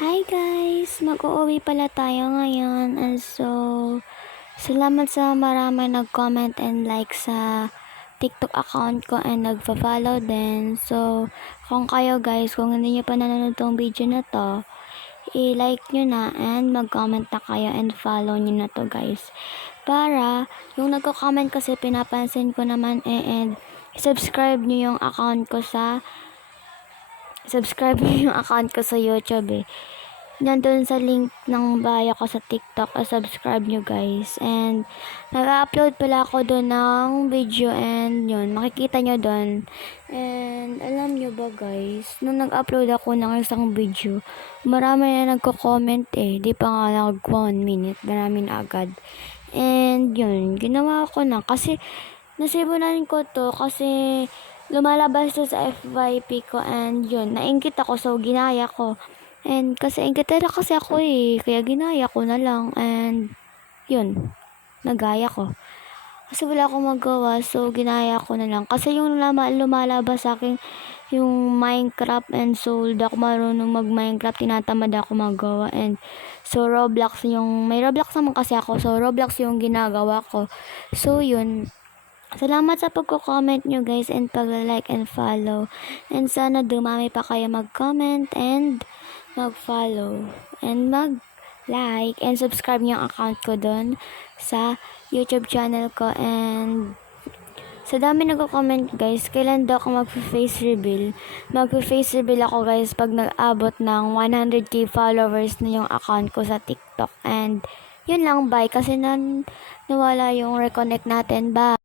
Hi guys! Mag-uuwi pala tayo ngayon. And so, salamat sa marami nag-comment and like sa TikTok account ko and nagpa-follow din. So, kung kayo guys, kung hindi nyo pa nanonood tong video na to, i-like nyo na and mag-comment na kayo and follow nyo na to guys. Para, yung nagko-comment kasi pinapansin ko naman and subscribe nyo yung account ko sa YouTube Nandun sa link ng bio ko sa TikTok, subscribe nyo guys. And nag-upload pala ako doon ng video and yun, makikita nyo doon. And alam nyo ba guys, nung nag-upload ako ng isang video, marami na nagko-comment di pa nga nag 1 minute, marami na agad. And yun, ginawa ko na kasi nasibunan ko to kasi lumalabas to sa FYP ko and yun, nainggit ako so ginaya ko. And kasi engkatera kasi ako kaya ginaya ko na lang and yun, nagaya ko. Kasi wala akong magawa so ginaya ko na lang. Kasi yung lumalabas sa akin yung Minecraft and so di ako marunong mag-Minecraft, tinatamad ako magawa and so Roblox may Roblox naman kasi ako so Roblox yung ginagawa ko. So yun, salamat sa pagko-comment nyo guys and pag-like and follow. And sana dumami pa kayo mag-comment and mag-follow and mag-like and subscribe yung account ko doon sa YouTube channel ko. And sa dami nagko-comment guys, kailan daw ako mag-face reveal? Mag-face reveal ako guys pag nag-abot ng 100k followers na yung account ko sa TikTok. And yun lang, bye kasi nawala yung reconnect natin. Bye!